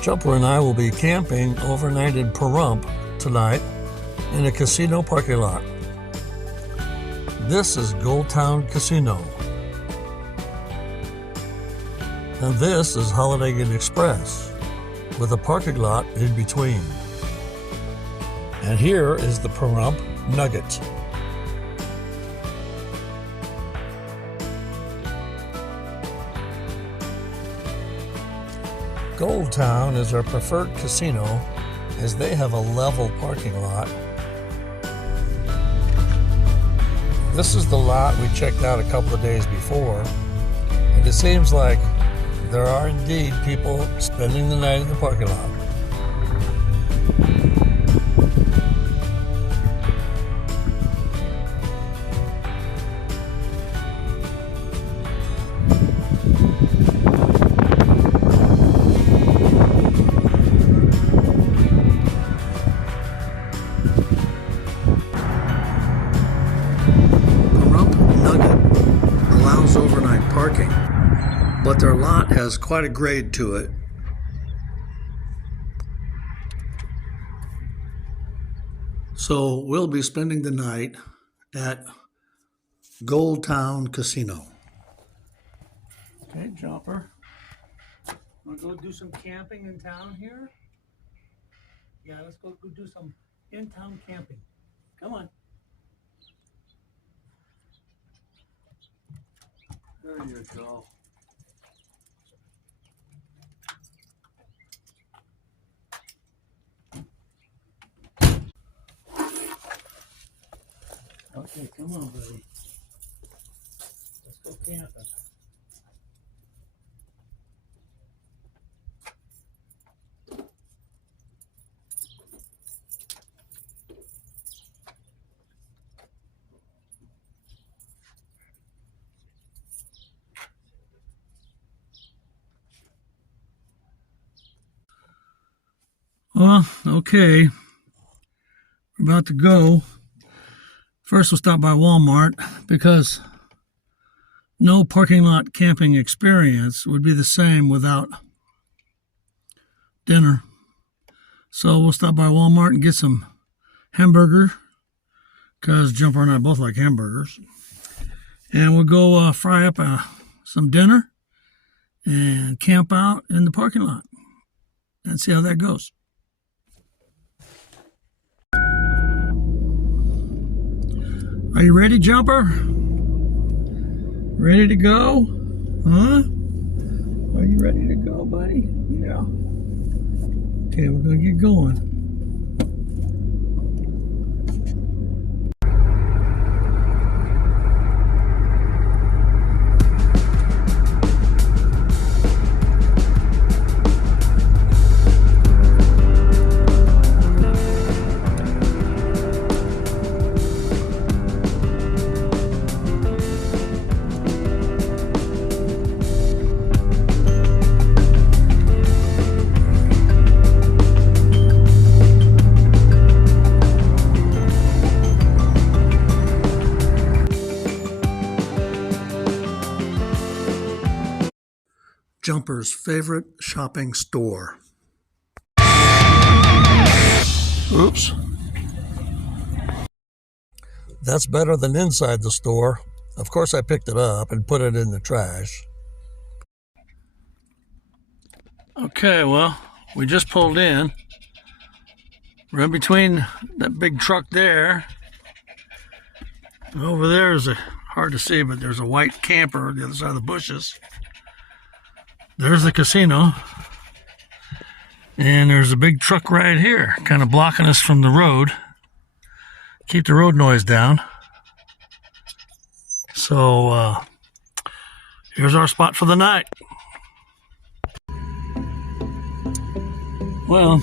Jumper and I will be camping overnight in Pahrump tonight in a casino parking lot. This is Gold Town Casino. And this is Holiday Inn Express with a parking lot in between. And here is the Pahrump Nugget. Gold Town is our preferred casino as they have a level parking lot. This is the lot we checked out a couple of days before, and it seems like there are indeed people spending the night in the parking lot. Overnight parking, but their lot has quite a grade to it. So we'll be spending the night at Gold Town Casino. Okay, Jumper. Want to go do some camping in town here? Yeah, let's go do some in-town camping. Come on. There you go. Okay, come on, buddy. Let's go camping. Well, okay, we're about to go. First, we'll stop by Walmart because no parking lot camping experience would be the same without dinner. So we'll stop by Walmart and get some hamburger because Jumper and I both like hamburgers. And we'll go fry up some dinner and camp out in the parking lot and see how that goes. Are you ready, Jumper? Ready to go? Huh? Are you ready to go, buddy? Yeah. Okay, we're gonna get going. Jumper's favorite shopping store. Oops. That's better than inside the store. Of course, I picked it up and put it in the trash. Okay, well, we just pulled in. We're in between that big truck there. Over there is hard to see, but there's a white camper on the other side of the bushes. There's the casino, and there's a big truck right here, kind of blocking us from the road. Keep the road noise down. So, here's our spot for the night. Well,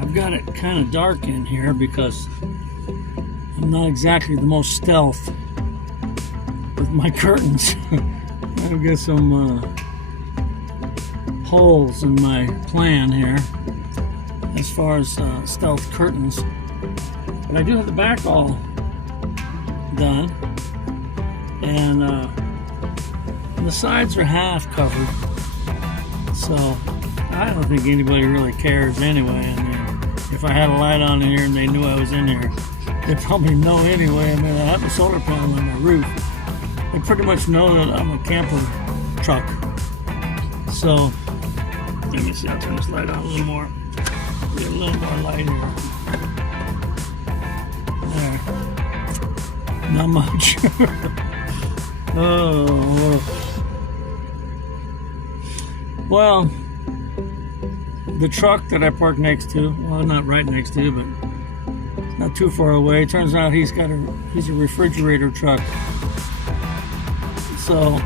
I've got it kind of dark in here because I'm not exactly the most stealth with my curtains. I've got some holes in my plan here as far as stealth curtains. But I do have the back all done. And the sides are half covered. So I don't think anybody really cares anyway. I mean, if I had a light on in here and they knew I was in here, they'd probably know anyway. I mean, I have a solar panel on my roof. They pretty much know that I'm a camper truck. So, let me see, I'll turn this light on a little more. Get a little more light here. There. Not much. Oh. Well, the truck that I parked next to, well, not right next to, but not too far away. Turns out he's a refrigerator truck. So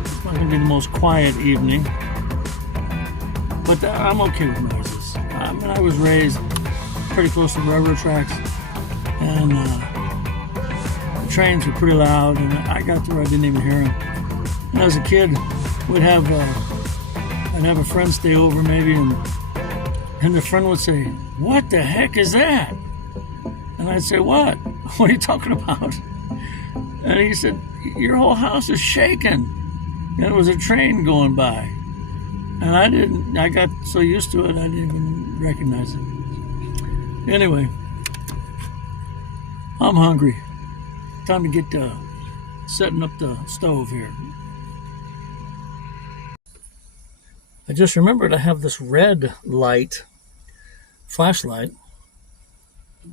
it's not going to be the most quiet evening. But I'm okay with noises. I mean, I was raised pretty close to railroad tracks, and the trains were pretty loud, and I got through, I didn't even hear them. And as a kid, I'd have a friend stay over maybe, and the friend would say, "What the heck is that?" And I'd say, "What? What are you talking about?" And he said, "Your whole house is shaking." And it was a train going by. And I got so used to it, I didn't even recognize it. Anyway, I'm hungry. Time to get setting up the stove here. I just remembered I have this red light, flashlight,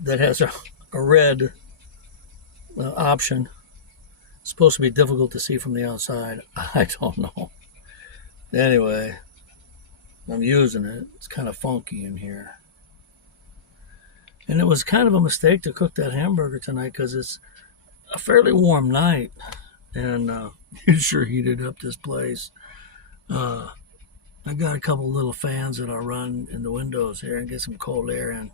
that has a red option. It's supposed to be difficult to see from the outside. I don't know. Anyway, I'm using it. It's kind of funky in here. And it was kind of a mistake to cook that hamburger tonight because it's a fairly warm night. And it sure heated up this place. I got a couple little fans that I'll run in the windows here and get some cold air in.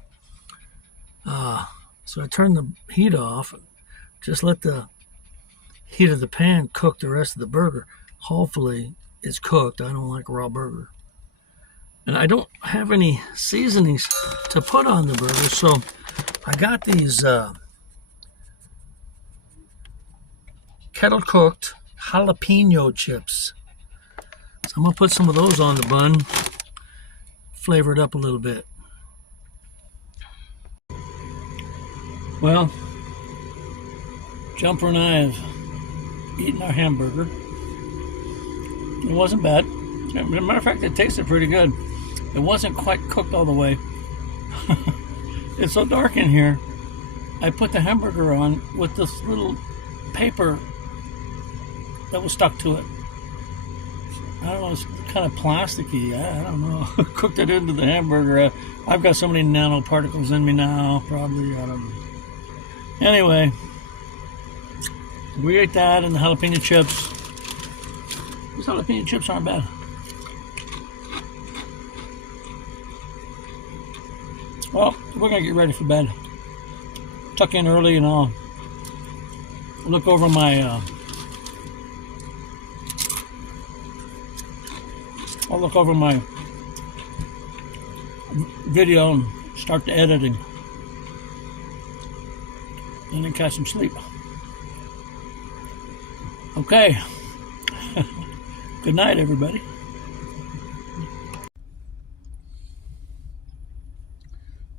So I turned the heat off. Just let the heat of the pan cook the rest of the burger. Hopefully it's cooked. I don't like raw burger. And I don't have any seasonings to put on the burger, so I got these kettle cooked jalapeno chips. So I'm gonna put some of those on the bun, flavor it up a little bit. Well, Jumper and I have eaten our hamburger. It wasn't bad. As a matter of fact, it tasted pretty good. It wasn't quite cooked all the way. It's so dark in here. I put the hamburger on with this little paper that was stuck to it. I don't know, it's kind of plasticky. I don't know. Cooked it into the hamburger. I've got so many nanoparticles in me now, probably. I don't know. Anyway, we ate that and the jalapeno chips. These jalapeno chips aren't bad. Well, we're going to get ready for bed. Tuck in early and I'll look over my video and start the editing. And then catch some sleep. Okay. Good night, everybody.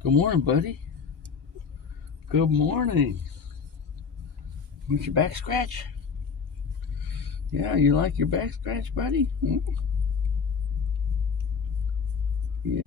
Good morning, buddy. Good morning. Want your back scratch? Yeah, you like your back scratch, buddy? Hmm? Yeah.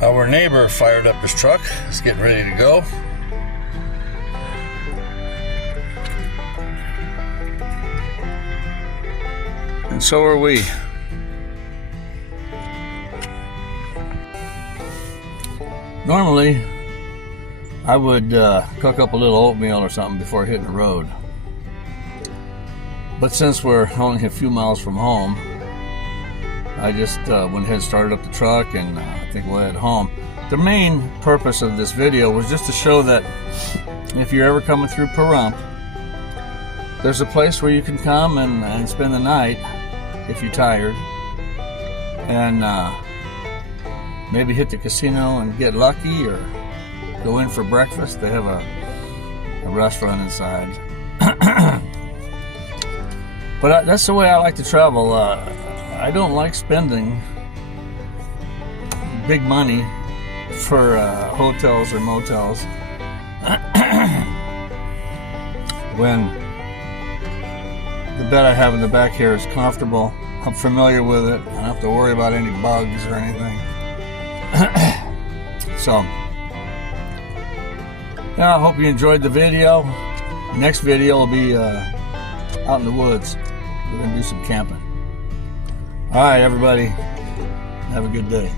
Our neighbor fired up his truck. It's getting ready to go. And so are we. Normally, I would cook up a little oatmeal or something before hitting the road. But since we're only a few miles from home, I just went ahead and started up the truck, and I think we'll head home. The main purpose of this video was just to show that if you're ever coming through Pahrump there's a place where you can come and spend the night if you're tired, and maybe hit the casino and get lucky, or go in for breakfast. They have a restaurant inside. But that's the way I like to travel. I don't like spending big money for hotels or motels when the bed I have in the back here is comfortable. I'm familiar with it. I don't have to worry about any bugs or anything. So, yeah, I hope you enjoyed the video. Next video will be out in the woods. We're going to do some camping. All right, everybody. Have a good day.